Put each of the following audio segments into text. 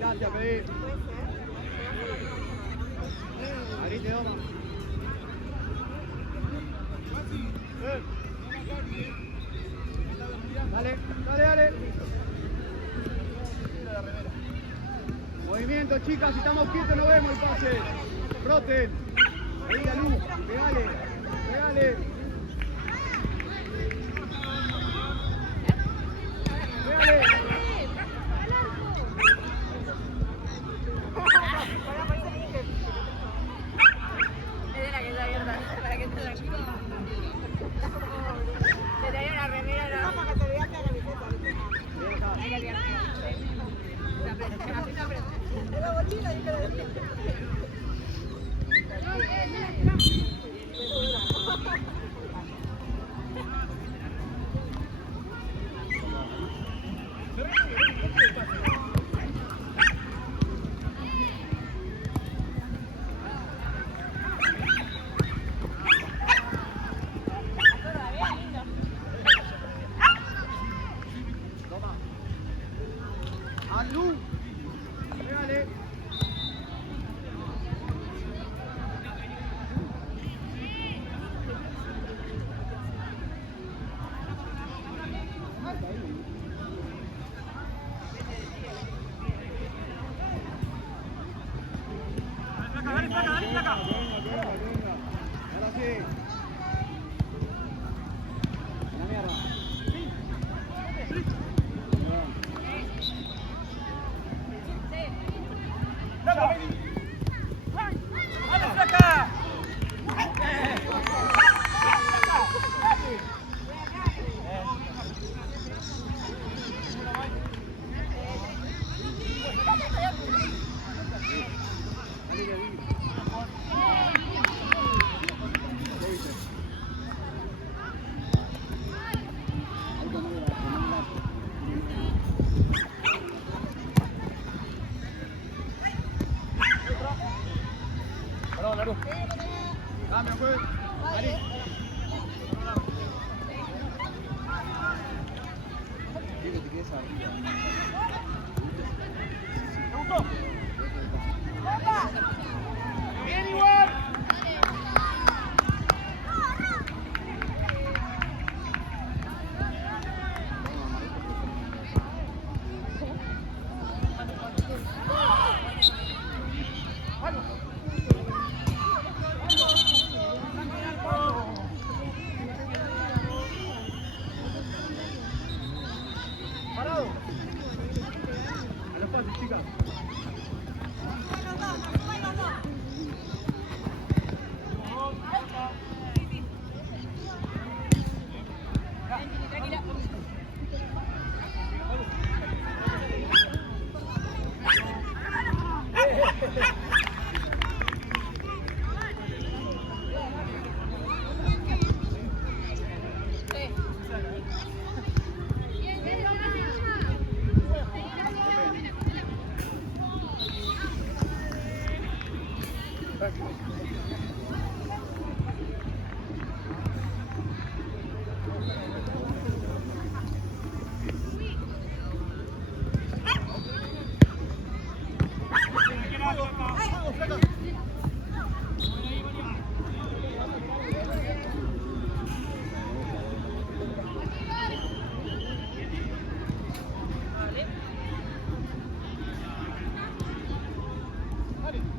Gracias, Fede. Ahí te doma. Dale, dale, dale. Movimiento, chicas, si estamos quietos no vemos el pase. Roten. Ahí la luz. Pegale, pegale. Pegale.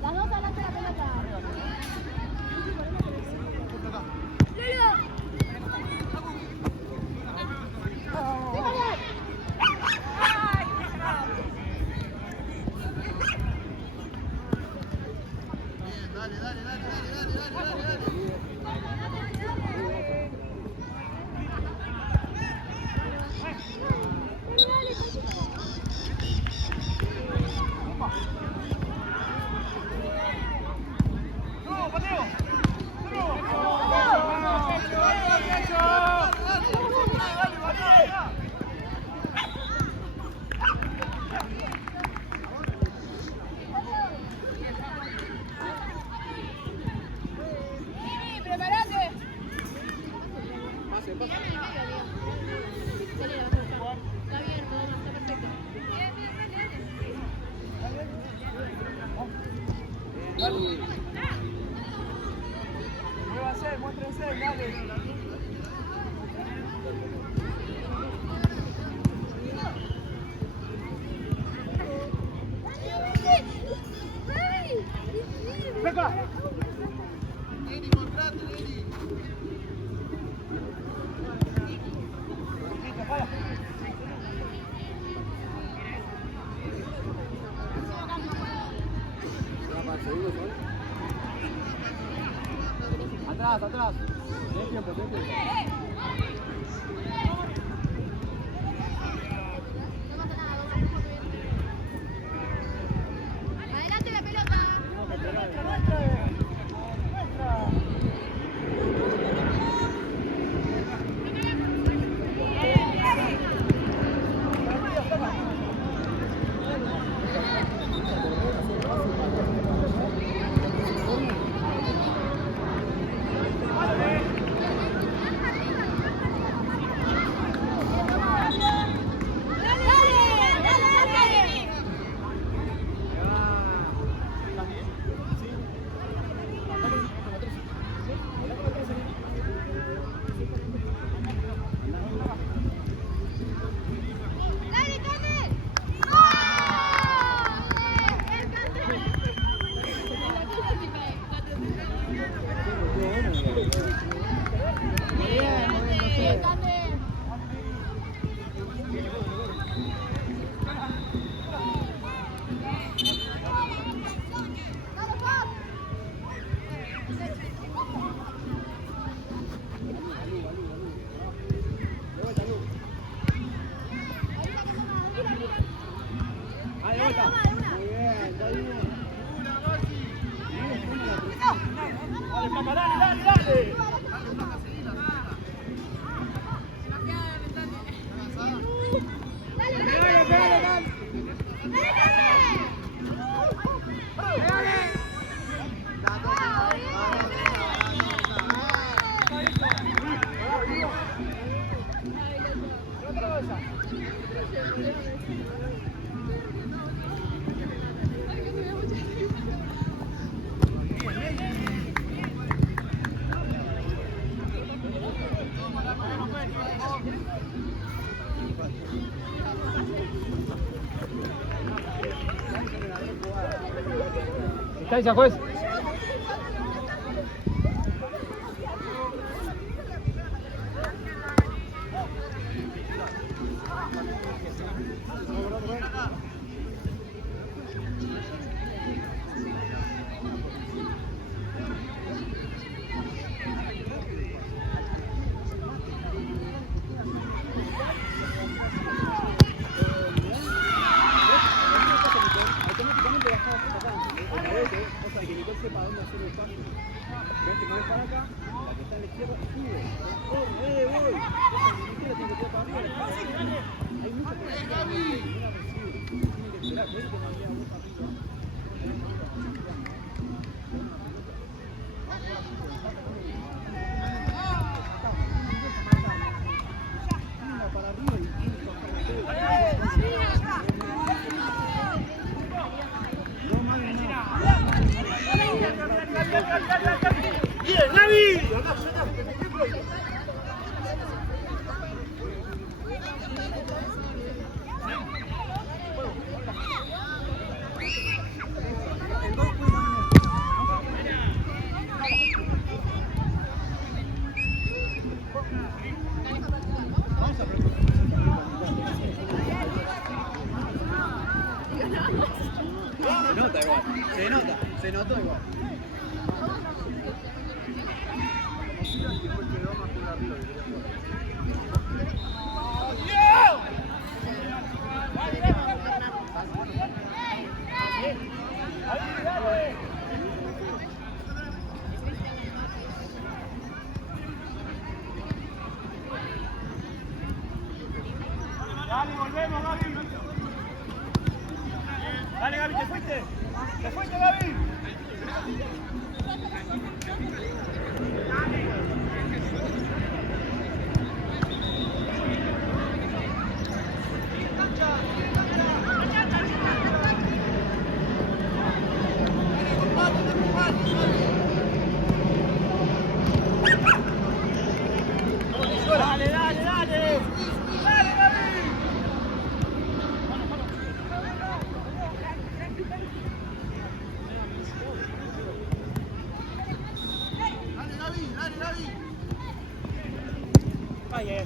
Las dos adelante la pelota. Muévanse, muéstrense, dale. ¡Venga! Neri, mostrate, Neri. Atrás, atrás. Ten tiempo, ten tiempo. Adelante la pelota. Distancia, juez. ¡Bien, Navi! Se notó igual. Dale, volvemos, Gaby. Dale, Gaby, ¿te fuiste? ¿Te fuiste, Gaby? Dale, dale, dale. Dale, Gaby. Dale, Gaby, dale, Gaby. Ay, ay.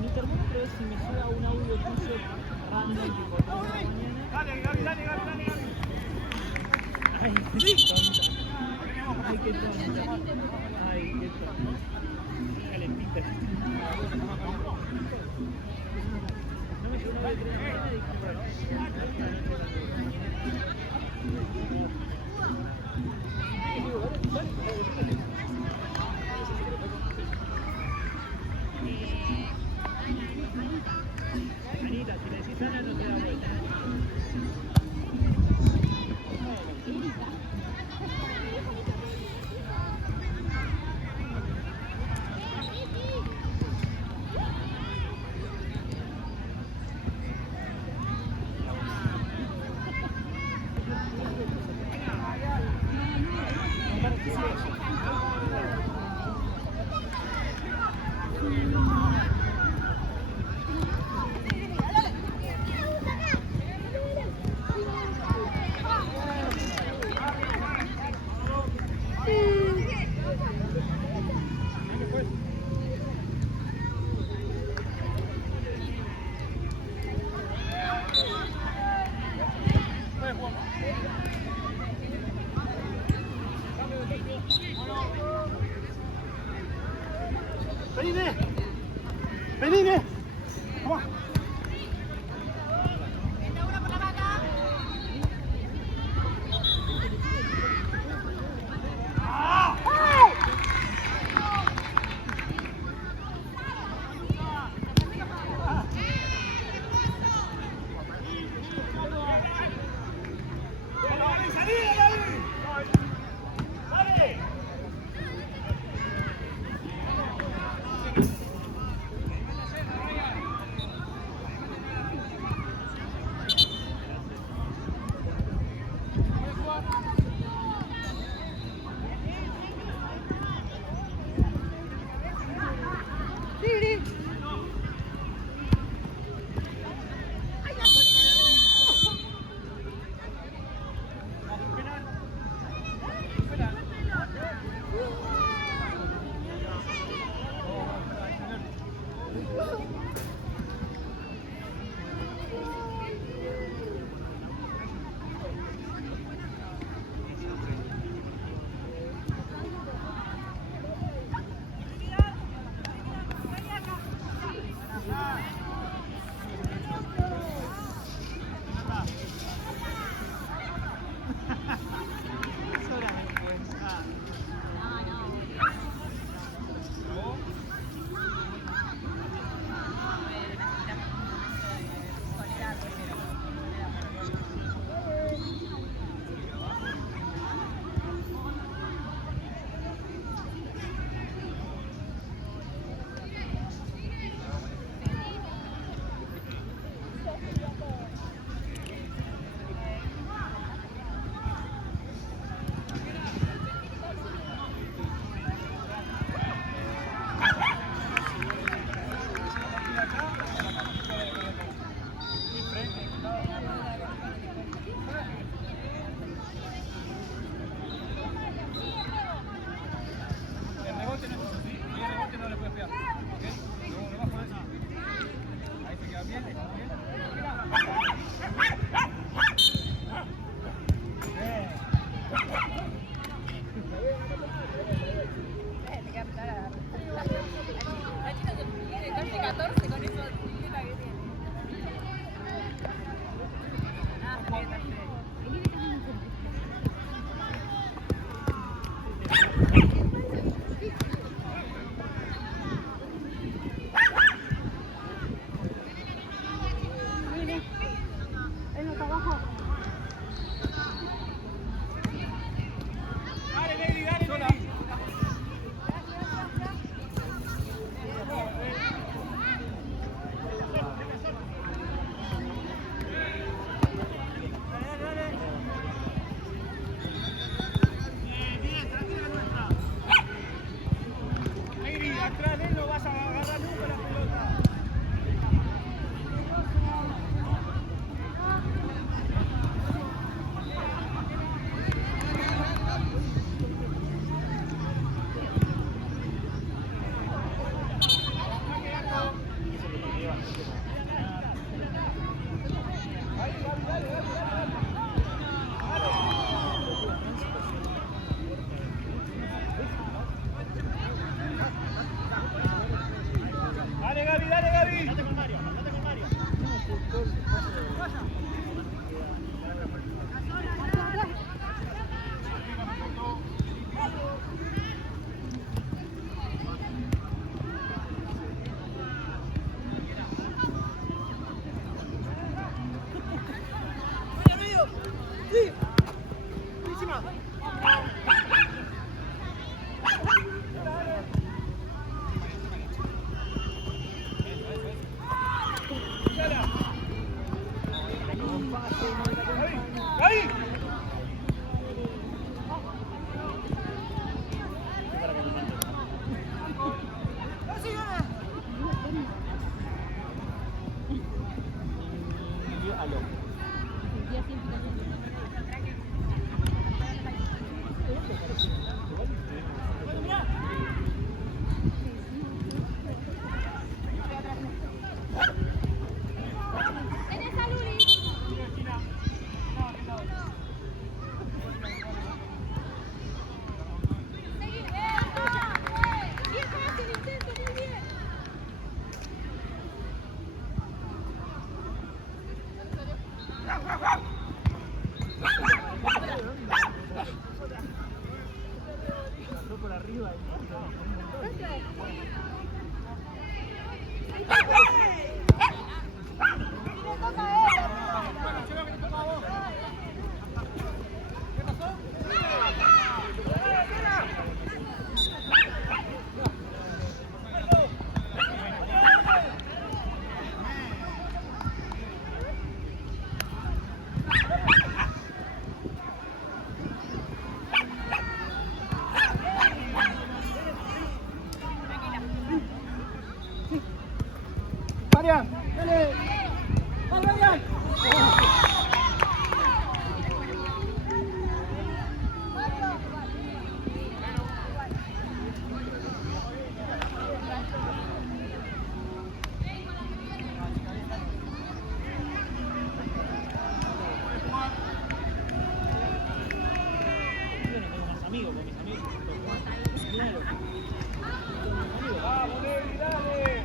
Mi termómetro es si me llega un audio tuyo random tipo 3 de la mañana. Dale, Gaby, dale, Gaby, dale, Gaby. Ay, qué tonta. Ay, qué tonta. Ay, qué tonta. Calentita. No me llegó un audio 3 de la mañana y Anita, si le decís Ana no se da vuelta. Venine. Venine. Vamos. pasó por arriba y Marian, dale. Dale, Marian. yo no tengo más amigos con mis amigos. Claro. Vamos, Nelly, dale.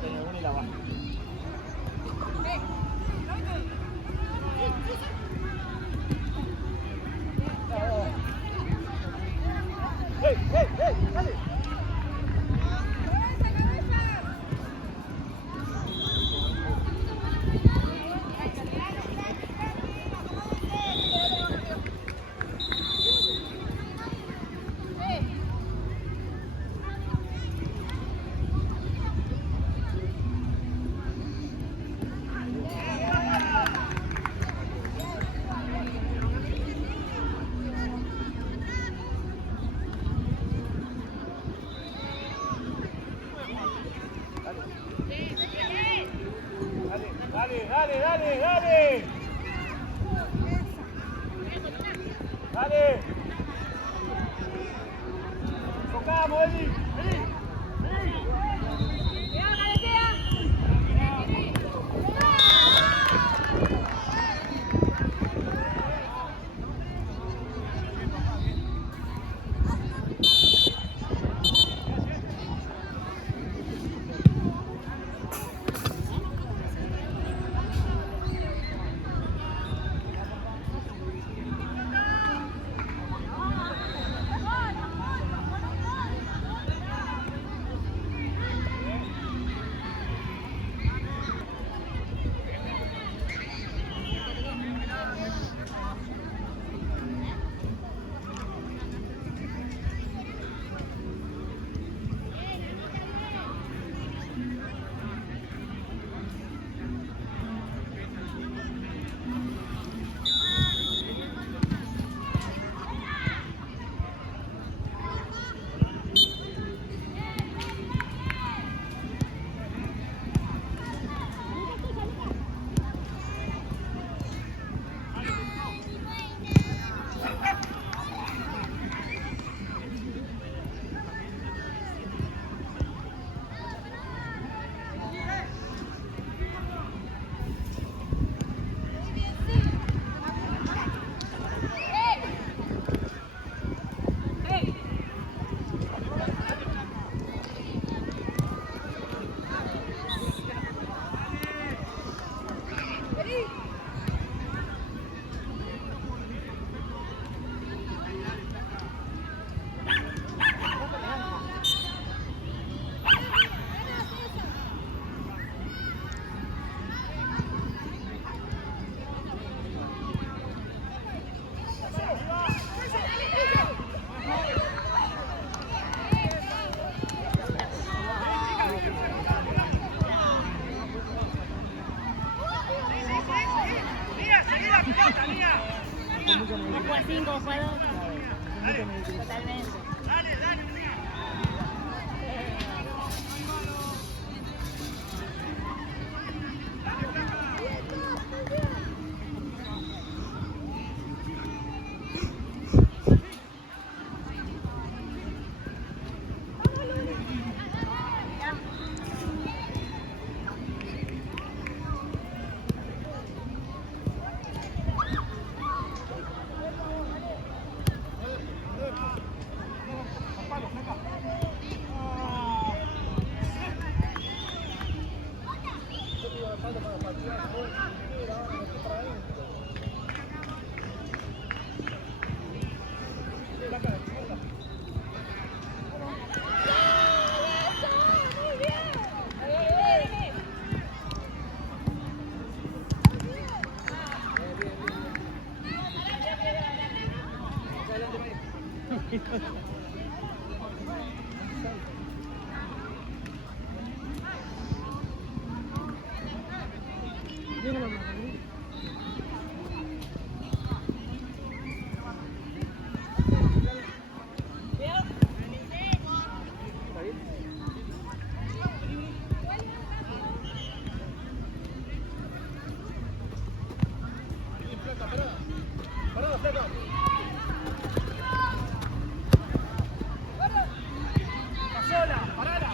Tengo una y la baja. ¡Hey, hey, hey! ¡Dale! Dale, dale, dale, dale. Dale. Tocamos, Eli. Eli. No fue 5, fue 2. Totalmente. Parada, flaca. ¡Está sola! ¡Parala!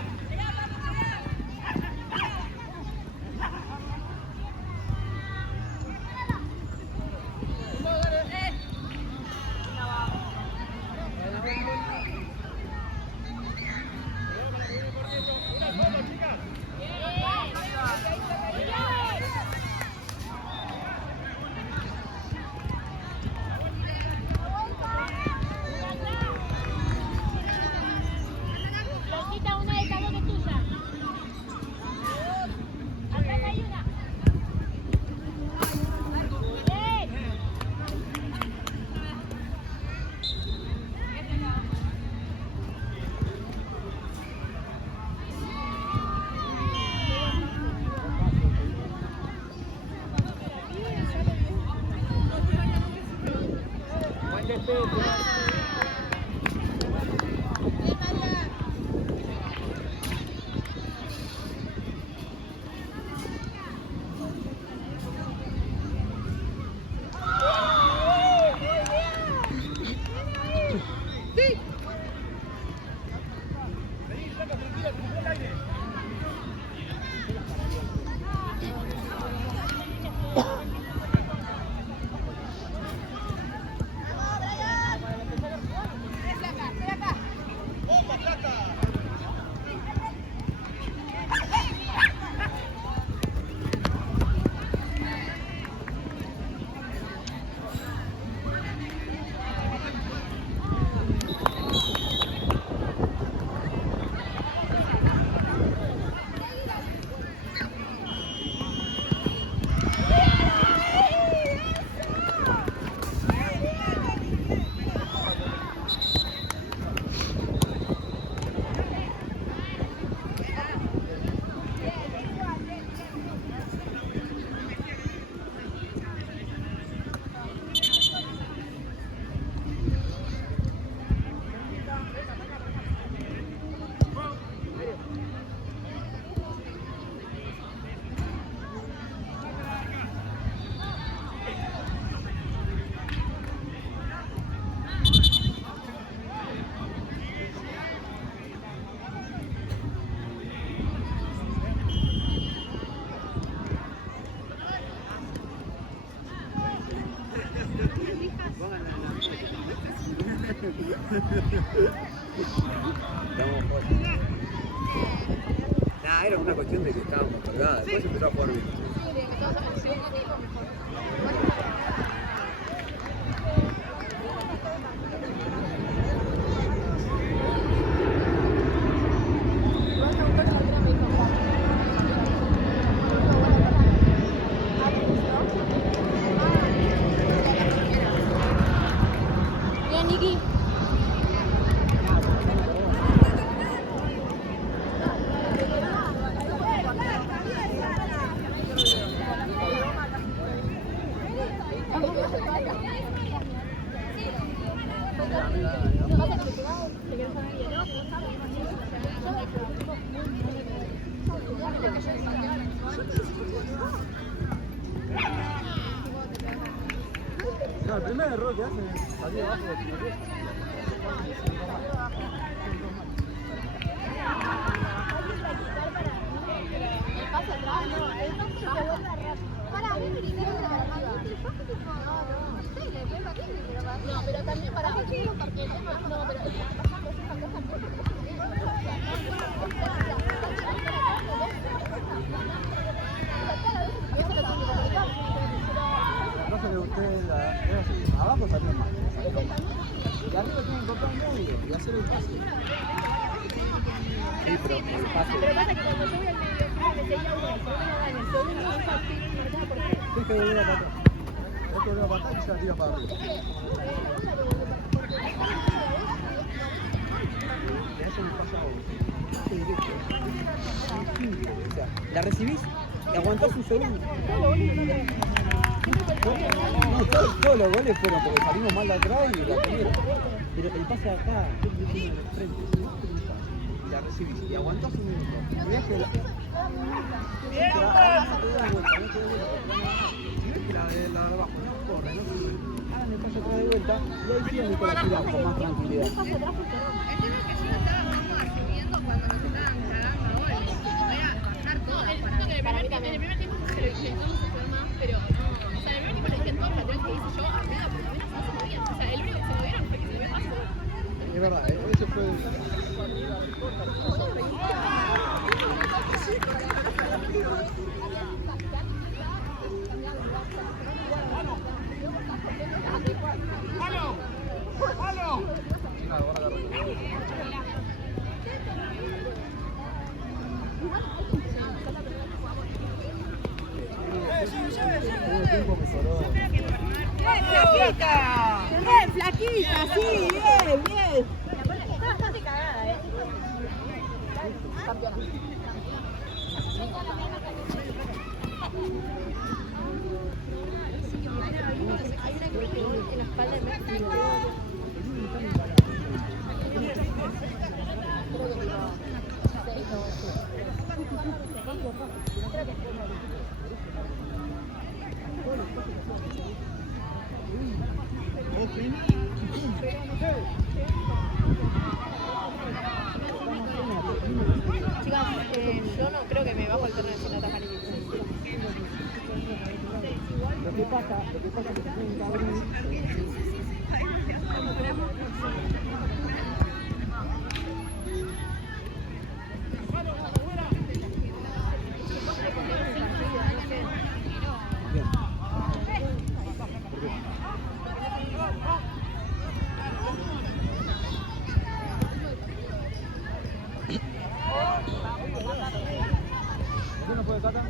Florcita, una de cada dos es tuya. Atrás hay una. ¡Eh! Buen despegue. Nah, era una cuestión de que estábamos cargadas. Después empezó a jugar bien. Bien, Niki. No, el primer error que hace es salir abajo de la No, pero también para mí, porque el tema, no, pero pasando es una cosa profe de usted abajo salió mal. Y arriba tienen que encontrar un medio y hacer el pase. Sí, pero el pase. Pero pasa que cuando yo voy al medio, me seguía uno, si no me lo dan el segundo, no es fácil, marcada por qué. Sí, que volvió para atrás. Esto volvió para atrás y ya tira para arriba. O sea, la recibís y aguantás un segundo. No, todos los goles fueron porque salimos mal de atrás y la comieron. Pero el pase de acá, el de frente, y la recibís y aguantás un minuto. Y ves que la... Si ves que la de abajo no corre, no sube, hagan el pase atrás de vuelta y ahí sí donde pueden tirar con más tranquilidad. El tema es que yo estaba como asumiendo cuando nos estaban cagando a goles. Voy a bajar todas para mí también. En el primer tiempo se lo intentamos hacer más, pero no. O sea, en el primer tiempo le dije todos los laterales que hice yo a Meda, por lo menos no se movían. O sea, el único que se movieron fue que se le pasó. Es verdad, ese fue el... ¡Flaquita! ¡Bien, flaquita! Sí, bien, bien. Está bastante cagada, ¿eh? Campeona. Hay una que me pegó en la espalda de Messi. Chicas, yo no creo que me bajo el terreno sin atajar ni Lo que pasa es que se pueden abrir. ¿No puede Cata?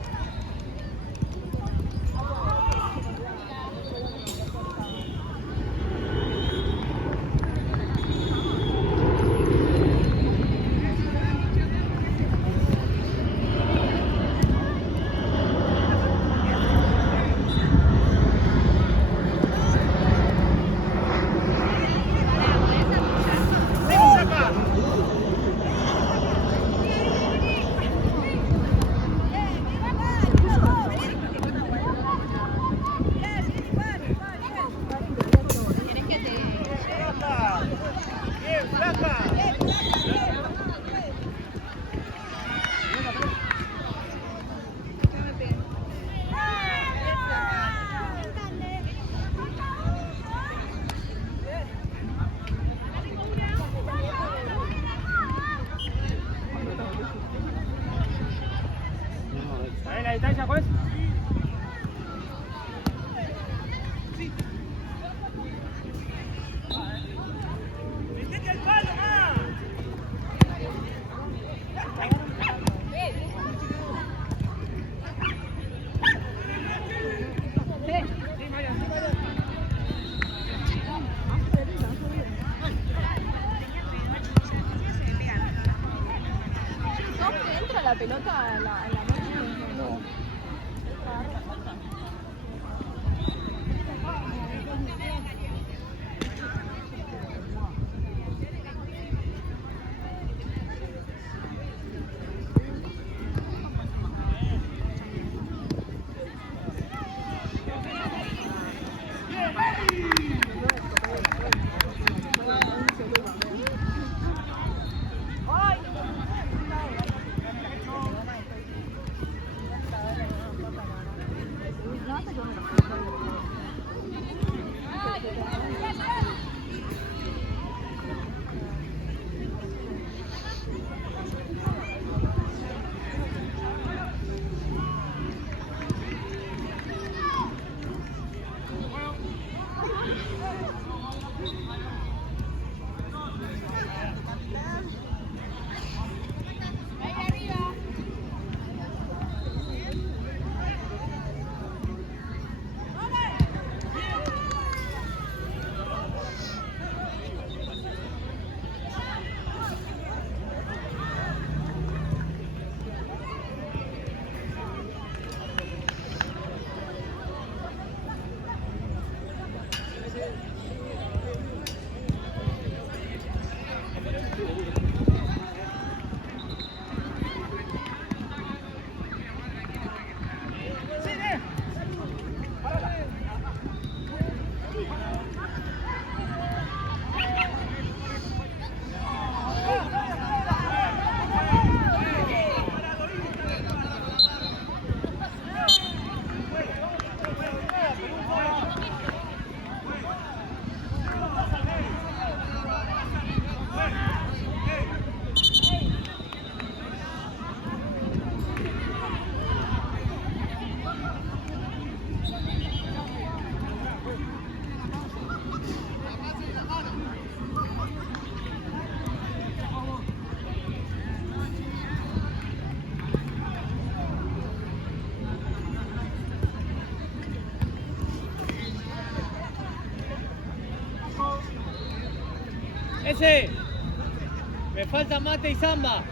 ¿Sabés la distancia, juez? ¡Metete al palo, más! ¿Dónde entra la pelota a la máquina? No. Ese. Me falta Mate y Zamba.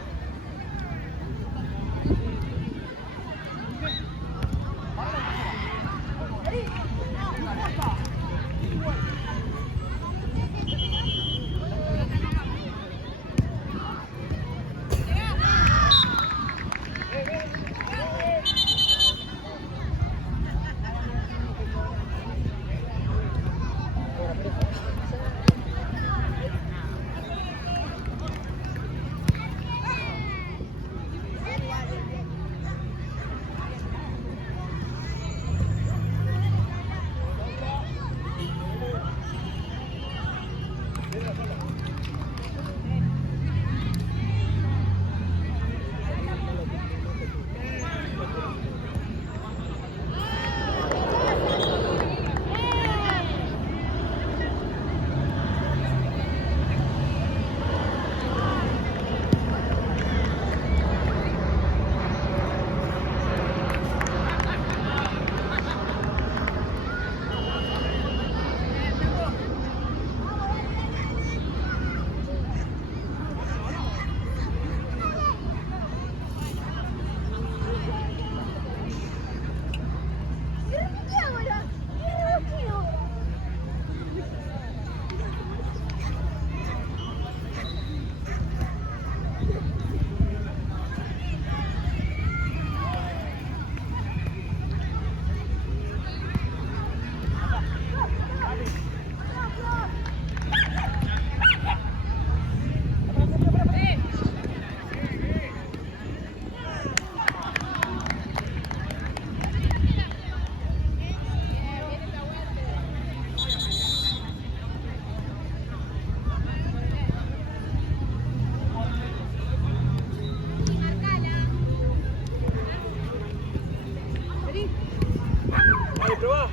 Dale, probá.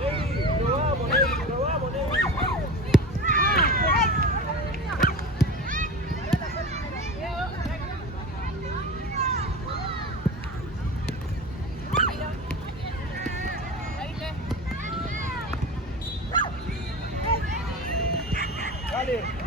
Nevi, probamos, Nevi, probamos, Nevi. Dale.